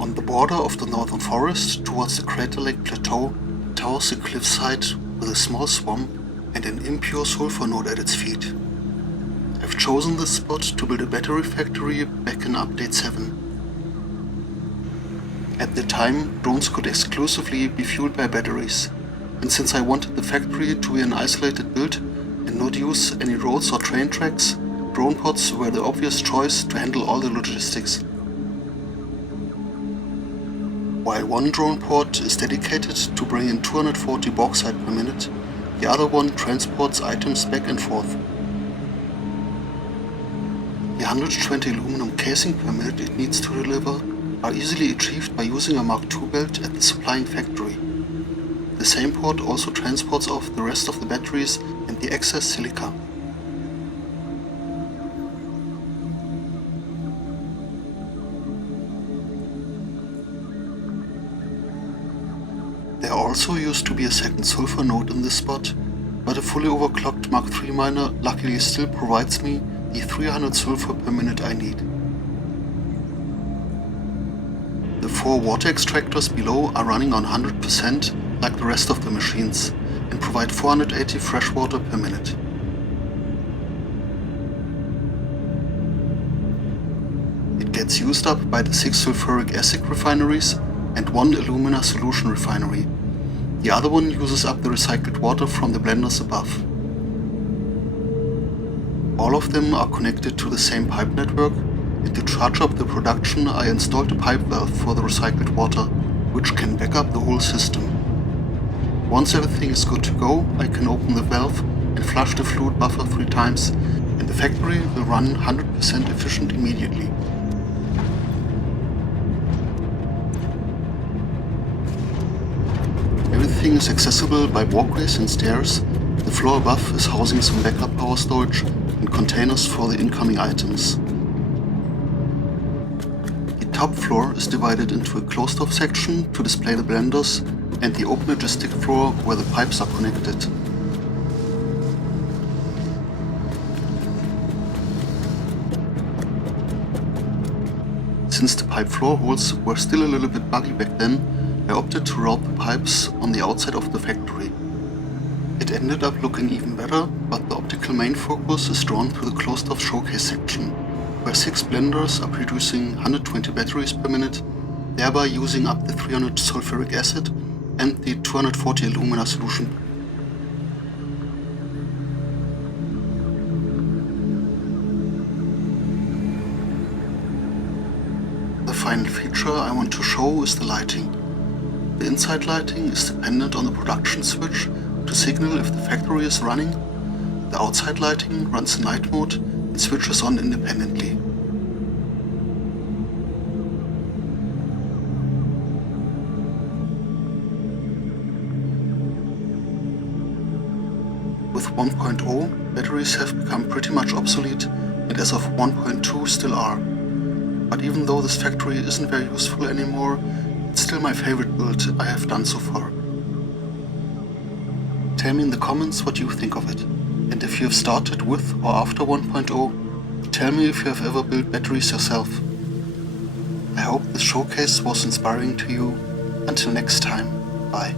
On the border of the northern forest, towards the Crater Lake Plateau, towers a cliffside with a small swamp and an impure sulfur node at its feet. I've chosen this spot to build a battery factory back in Update 7. At the time, drones could exclusively be fueled by batteries, and since I wanted the factory to be an isolated build and not use any roads or train tracks, drone pods were the obvious choice to handle all the logistics. While one drone pod is dedicated to bring in 240 bauxite per minute, the other one transports items back and forth. The 120 aluminum casing per minute it needs to deliver are easily achieved by using a Mark II belt at the supplying factory. The same pod also transports off the rest of the batteries and the excess silica. There also used to be a second sulfur node in this spot, but a fully overclocked Mark III miner luckily still provides me the 300 sulfur per minute I need. The 4 water extractors below are running on 100% like the rest of the machines and provide 480 fresh water per minute. It gets used up by the 6 sulfuric acid refineries and 1 alumina solution refinery. The other one uses up the recycled water from the blenders above. All of them are connected to the same pipe network, and to charge up the production I installed a pipe valve for the recycled water, which can back up the whole system. Once everything is good to go, I can open the valve and flush the fluid buffer 3 times, and the factory will run 100% efficient immediately. Everything is accessible by walkways and stairs. The floor above is housing some backup power storage and containers for the incoming items. The top floor is divided into a closed-off section to display the blenders and the open logistic floor where the pipes are connected. Since the pipe floor holes were still a little bit buggy back then, I opted to route the pipes on the outside of the factory. It ended up looking even better, but the optical main focus is drawn to the closed-off showcase section, where 6 blenders are producing 120 batteries per minute, thereby using up the 300 sulfuric acid and the 240 alumina solution. The final feature I want to show is the lighting. The inside lighting is dependent on the production switch to signal if the factory is running. The outside lighting runs in night mode and switches on independently. With 1.0, batteries have become pretty much obsolete and as of 1.2 still are. But even though this factory isn't very useful anymore, it's still my favorite build I have done so far. Tell me in the comments what you think of it, and if you have started with or after 1.0, tell me if you have ever built batteries yourself. I hope this showcase was inspiring to you. Until next time, bye.